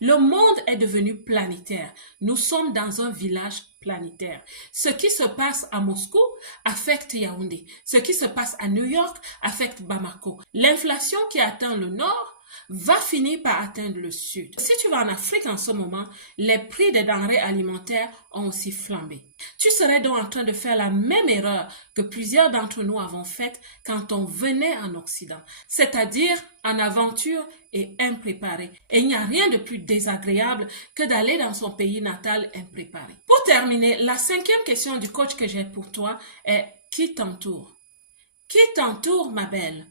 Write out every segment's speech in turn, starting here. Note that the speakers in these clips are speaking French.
Le monde est devenu planétaire. Nous sommes dans un village planétaire. Ce qui se passe à Moscou affecte Yaoundé. Ce qui se passe à New York affecte Bamako. L'inflation qui atteint le nord va finir par atteindre le sud. Si tu vas en Afrique en ce moment, les prix des denrées alimentaires ont aussi flambé. Tu serais donc en train de faire la même erreur que plusieurs d'entre nous avons faite quand on venait en Occident, c'est-à-dire en aventure et impréparé. Et il n'y a rien de plus désagréable que d'aller dans son pays natal impréparé. Pour terminer, la cinquième question du coach que j'ai pour toi est qui t'entoure? Qui t'entoure, ma belle?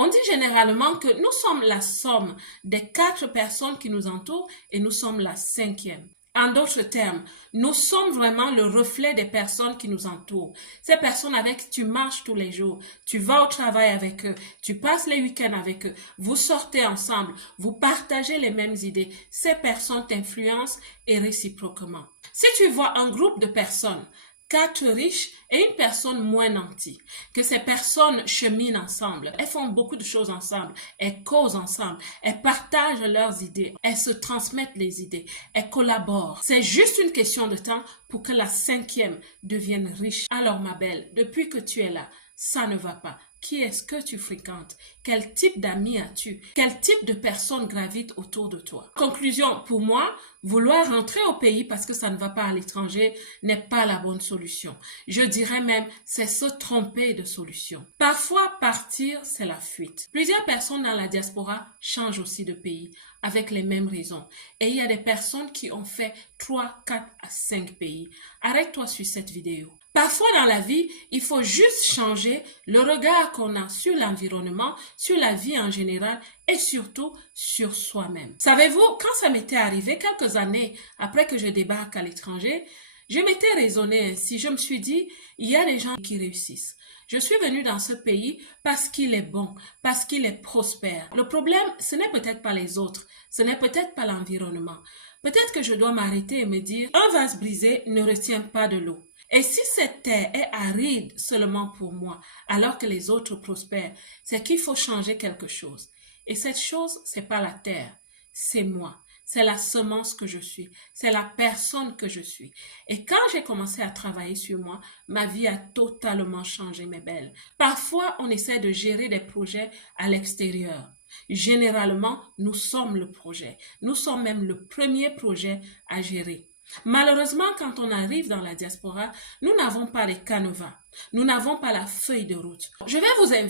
On dit généralement que nous sommes la somme des 4 personnes qui nous entourent et nous sommes la 5e. En d'autres termes, nous sommes vraiment le reflet des personnes qui nous entourent. Ces personnes avec qui tu marches tous les jours, tu vas au travail avec eux, tu passes les week-ends avec eux, vous sortez ensemble, vous partagez les mêmes idées. Ces personnes t'influencent et réciproquement. Si tu vois un groupe de personnes, 4 riches et une personne moins nantie, que ces personnes cheminent ensemble, elles font beaucoup de choses ensemble, elles causent ensemble, elles partagent leurs idées, elles se transmettent les idées, elles collaborent. C'est juste une question de temps pour que la 5e devienne riche. Alors ma belle, depuis que tu es là, ça ne va pas. Qui est-ce que tu fréquentes? Quel type d'amis as-tu? Quel type de personnes gravitent autour de toi? Conclusion, pour moi, vouloir rentrer au pays parce que ça ne va pas à l'étranger n'est pas la bonne solution. Je dirais même, c'est se tromper de solution. Parfois, partir, c'est la fuite. Plusieurs personnes dans la diaspora changent aussi de pays avec les mêmes raisons. Et il y a des personnes qui ont fait 3, 4 à 5 pays. Arrête-toi sur cette vidéo. Parfois dans la vie, il faut juste changer le regard qu'on a sur l'environnement, sur la vie en général et surtout sur soi-même. Savez-vous, quand ça m'était arrivé quelques années après que je débarque à l'étranger, je m'étais raisonné ainsi. Je me suis dit, il y a des gens qui réussissent. Je suis venue dans ce pays parce qu'il est bon, parce qu'il est prospère. Le problème, ce n'est peut-être pas les autres, ce n'est peut-être pas l'environnement. Peut-être que je dois m'arrêter et me dire, un vase brisé ne retient pas de l'eau. Et si cette terre est aride seulement pour moi, alors que les autres prospèrent, c'est qu'il faut changer quelque chose. Et cette chose, c'est pas la terre, c'est moi. C'est la semence que je suis, c'est la personne que je suis. Et quand j'ai commencé à travailler sur moi, ma vie a totalement changé, mes belles. Parfois, on essaie de gérer des projets à l'extérieur. Généralement, nous sommes le projet. Nous sommes même le premier projet à gérer. Malheureusement, quand on arrive dans la diaspora, nous n'avons pas les canevas, nous n'avons pas la feuille de route. Je vais vous inviter